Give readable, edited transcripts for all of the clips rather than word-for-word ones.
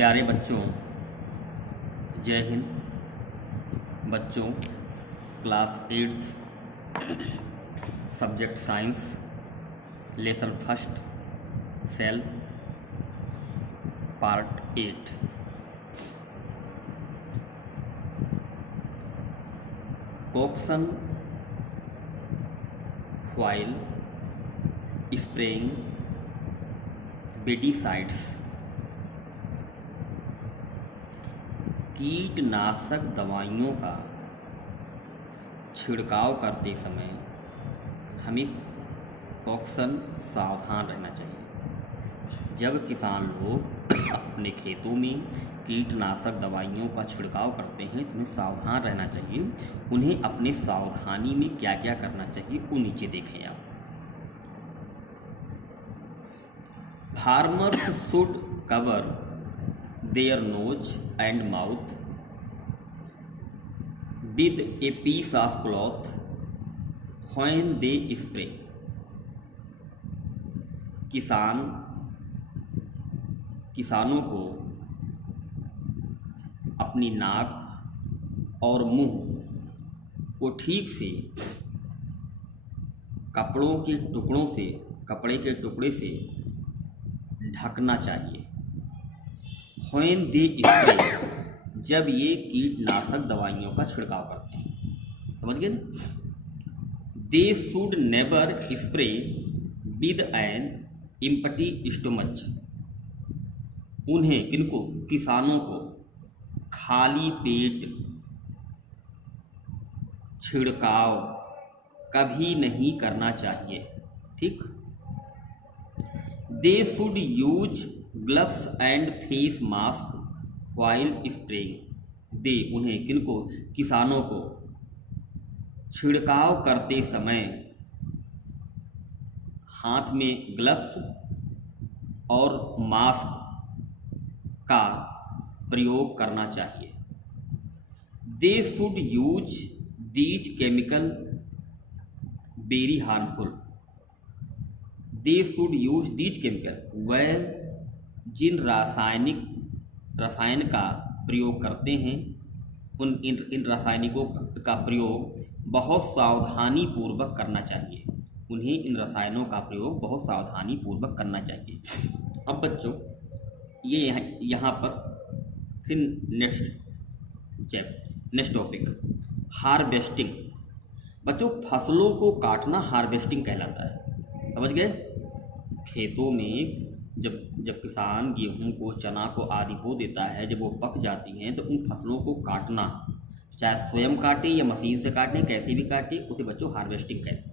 प्यारे बच्चों, जय हिंद। बच्चों, class 8th subject science, lesson first, cell, part 8। Caution while spraying weedicides. कीटनाशक दवाइयों का छिड़काव करते समय हमें कौशल सावधान रहना चाहिए। जब किसान लोग अपने खेतों में कीटनाशक दवाइयों का छिड़काव करते हैं तो उन्हें सावधान रहना चाहिए। उन्हें अपने सावधानी में क्या क्या करना चाहिए वो नीचे देखें आप। Farmers should cover their nose and mouth with a piece of cloth when they spray। किसानों को अपनी नाक और मुंह को ठीक से कपड़े के टुकड़े से ढकना चाहिए। when they spray, जब ये कीटनाशक दवाइयों का छिड़काव करते हैं, समझ गए ना। They should never spray with an empty stomach। उन्हें किसानों को खाली पेट छिड़काव कभी नहीं करना चाहिए, ठीक। They should use gloves and face mask while spraying. उन्हें किसानों को छिड़काव करते समय हाथ में ग्लव्स और मास्क का प्रयोग करना चाहिए। They should use these chemical very harmful. They should use these chemical, वह जिन रसायन का प्रयोग करते हैं इन रासायनिकों का प्रयोग बहुत सावधानी पूर्वक करना चाहिए। उन्हें इन रसायनों का प्रयोग बहुत सावधानी पूर्वक करना चाहिए। अब बच्चों, ये यहाँ पर फिर नेक्स्ट टॉपिक हार्वेस्टिंग। बच्चों, फसलों को काटना हार्वेस्टिंग कहलाता है, समझ गए। खेतों में जब किसान गेहूं को, चना को आदि बो देता है, जब वो पक जाती हैं तो उन फसलों को काटना, चाहे स्वयं काटे या मशीन से काटें, कैसे भी काटे, उसे बच्चों हार्वेस्टिंग कहते हैं।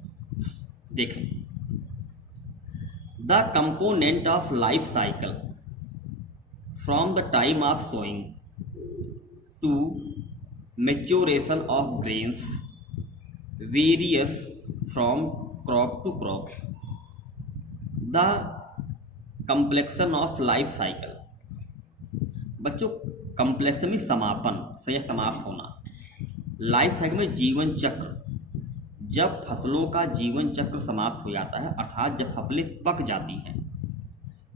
देखें, the component of life cycle from the time of sowing to maturation of grains various from crop to crop. The completion of life cycle. बच्चों, कंप्लेक्शन में समापन से समाप्त होना। लाइफ साइकिल में जीवन चक्र, जब फसलों का जीवन चक्र समाप्त हो जाता है, अर्थात जब फसलें पक जाती हैं।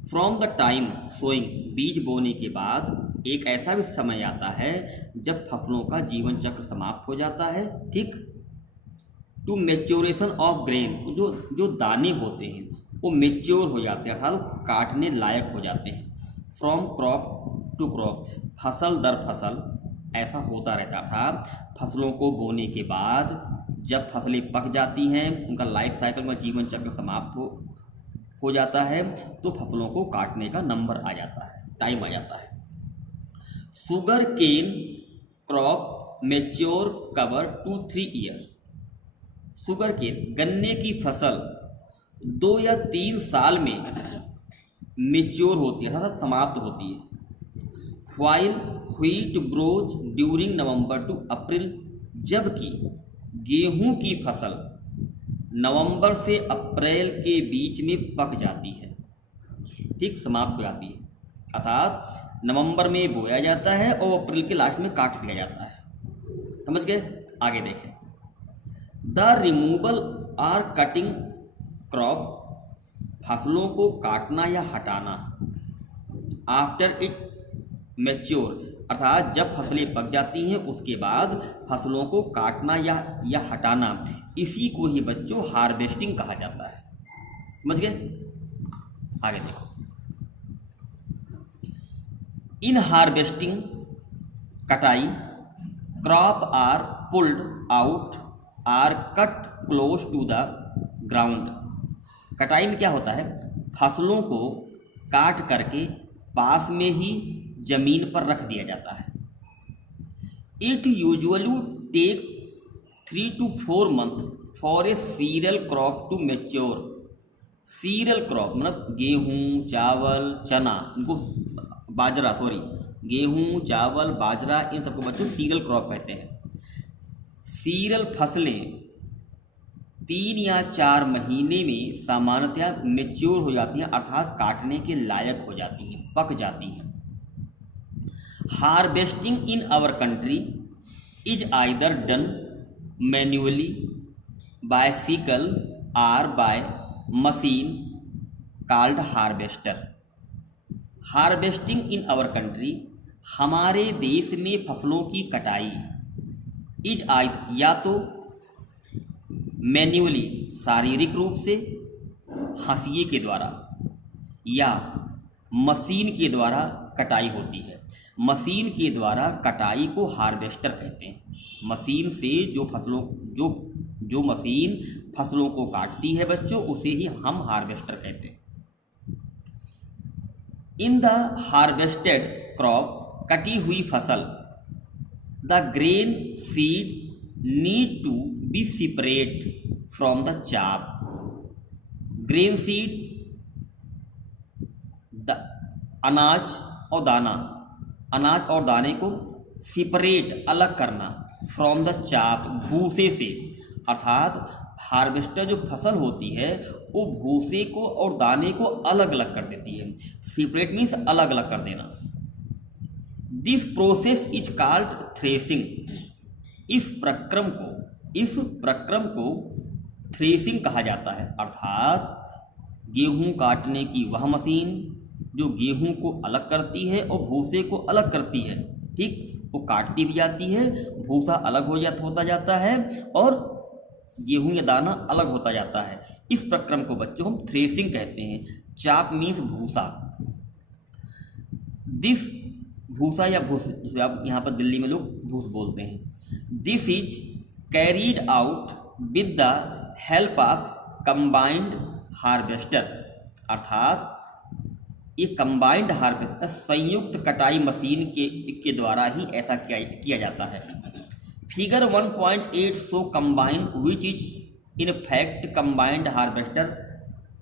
फ्रॉम द टाइम सोइंग, बीज बोने के बाद एक ऐसा भी समय आता है जब फसलों का जीवन चक्र समाप्त हो जाता है, ठीक। टू मैच्योरेशन ऑफ ग्रेन, जो दाने होते हैं वो मेच्योर हो जाते हैं, अर्थात वो काटने लायक हो जाते हैं। फ्रॉम क्रॉप टू क्रॉप, फसल दर फसल ऐसा होता रहता है। अर्थात फसलों को बोने के बाद जब फसलें पक जाती हैं, उनका लाइफ साइकिल में जीवन चक्र समाप्त हो जाता है, तो फसलों को काटने का नंबर आ जाता है, टाइम आ जाता है। Sugar cane crop mature cover 2-3 year. Sugar cane, गन्ने की फसल 2 या 3 साल में मेच्योर होती है, अर्थात समाप्त होती है। While wheat grows during November to April, जबकि गेहूं की फसल नवंबर से अप्रैल के बीच में पक जाती है, ठीक, समाप्त हो जाती है। अर्थात नवंबर में बोया जाता है और अप्रैल के लास्ट में काट लिया जाता है, समझ गए। आगे देखें, the removal or cutting crop, फसलों को काटना या हटाना। आफ्टर इट मैच्योर, अर्थात जब फसलें पक जाती हैं उसके बाद फसलों को काटना या हटाना, इसी को ही बच्चों हार्वेस्टिंग कहा जाता है। समझ गए? आगे देखो, इन हार्वेस्टिंग कटाई, crop are pulled out or cut close to the ground. कटाई में क्या होता है, फसलों को काट करके पास में ही जमीन पर रख दिया जाता है। It usually takes 3 to 4 months for a cereal crop to mature. Cereal crop मतलब गेहूँ, चावल, चना, इनको बाजरा, गेहूँ, चावल, बाजरा, इन सबको बच्चों सीरियल क्रॉप कहते हैं। सीरियल फसलें 3 या 4 महीने में सामान्यतः मैच्योर हो जाती हैं, अर्थात काटने के लायक हो जाती हैं, पक जाती हैं। Harvesting in our country is either done manually by sickle or by machine called harvester. Harvesting in our country, हमारे देश में फसलों की कटाई, इज या तो मैन्युअली शारीरिक रूप से हंसिए के द्वारा या मशीन के द्वारा कटाई होती है। मशीन के द्वारा कटाई को हार्वेस्टर कहते हैं। मशीन से जो मशीन फसलों को काटती है बच्चों, उसे ही हम हार्वेस्टर कहते हैं। इन द हार्वेस्टेड क्रॉप, कटी हुई फसल, the grain seed need to be separate from the chaff. Grain seed, अनाज और दाने को सेपरेट, अलग करना, फ्रॉम द चाप, भूसे से, अर्थात हार्वेस्टर जो फसल होती है वो भूसे को और दाने को अलग अलग कर देती है। सेपरेट मीन्स अलग अलग कर देना। This process is called threshing. इस प्रक्रम को थ्रेसिंग कहा जाता है, अर्थात गेहूं काटने की वह मशीन जो गेहूं को अलग करती है और भूसे को अलग करती है। ठीक, वो काटती भी जाती है, भूसा अलग होता जाता है और गेहूं या दाना अलग होता जाता है। इस प्रक्रम को बच्चों हम थ्रेसिंग कहते हैं। चाप मीन्स भूसा। दिस भूसा या भूस, जिसे आप यहाँ पर दिल्ली में लोग भूस बोलते हैं। This is carried out with the help of combined harvester, अर्थात ये कंबाइंड हार्वेस्टर संयुक्त कटाई मशीन के द्वारा ही ऐसा किया जाता है। Figure 1.8 show combine which is in fact combined harvester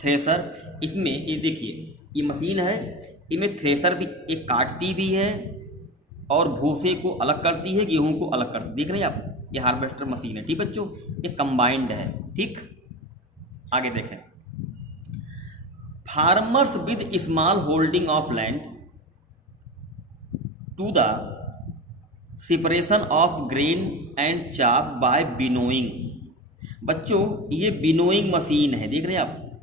thresher. इसमें ये देखिए, ये मशीन है, इनमें थ्रेसर भी एक काटती भी है और भूसे को अलग करती है, गेहूं को अलग करती है। देख रहे हैं आप, ये हार्वेस्टर मशीन है। ठीक बच्चों, ये कंबाइंड है। ठीक, आगे देखें। Farmers with small holding of land to the separation of grain and chaff by winnowing. बच्चों, ये बिनोइंग मशीन है, देख रहे हैं आप,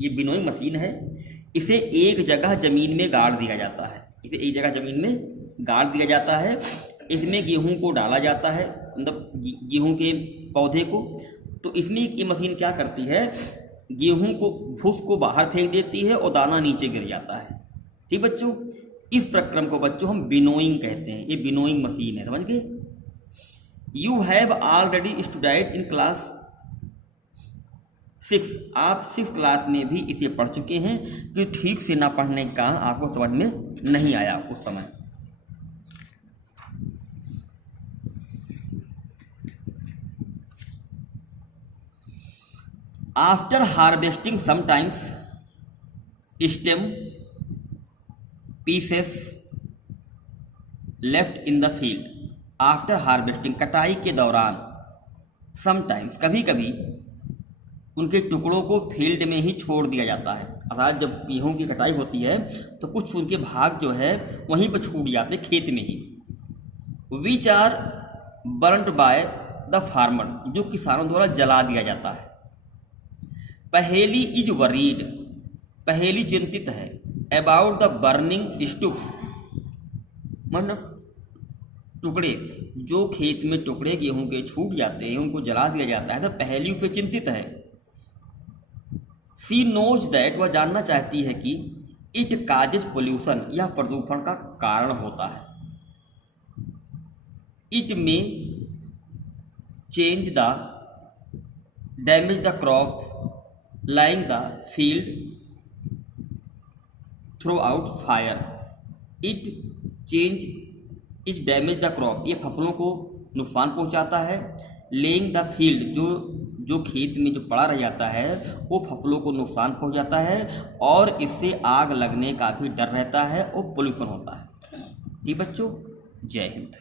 ये बिनोइंग मशीन है। इसे एक जगह जमीन में गाड़ दिया जाता है। इसमें गेहूं को डाला जाता है, मतलब गेहूं के पौधे को। तो इसमें ये मशीन क्या करती है, गेहूं को, भूस को बाहर फेंक देती है और दाना नीचे गिर जाता है। ठीक बच्चों, इस प्रक्रम को बच्चों हम बिनोइंग कहते हैं। ये बिनोइंग मशीन है, समझ गए। You have already student in class 6। आप 6th क्लास में भी इसे पढ़ चुके हैं कि ठीक से ना पढ़ने का आपको समझ में नहीं आया उस समय। After harvesting sometimes stem pieces left in the field. After harvesting, कटाई के दौरान, समटाइम्स, कभी कभी उनके टुकड़ों को फील्ड में ही छोड़ दिया जाता है। अर्थात जब गेहूं की कटाई होती है तो कुछ उनके भाग जो है वहीं पर छूट जाते, खेत में ही। Which are burned by the farmer, जो किसानों द्वारा जला दिया जाता है। पहेली इज वरीड, पहेली चिंतित है, अबाउट द बर्निंग स्टूप्स, मतलब टुकड़े, जो खेत में टुकड़े गेहूं के छूट जाते हैं उनको जला दिया जाता है, तो पहेली उससे चिंतित है। सी नोज दैट, वह जानना चाहती है कि इट काजेज पोल्यूशन, यह प्रदूषण का कारण होता है। It may change the damage the crop lying the field throw out fire. It change is damage the crop, ये फसलों को नुकसान पहुंचाता है। लेइंग द फील्ड, जो खेत में जो पड़ा रह जाता है वो फसलों को नुकसान पहुंचाता है, और इससे आग लगने का भी डर रहता है और पोल्यूशन होता है। ठीक बच्चों, जय हिंद।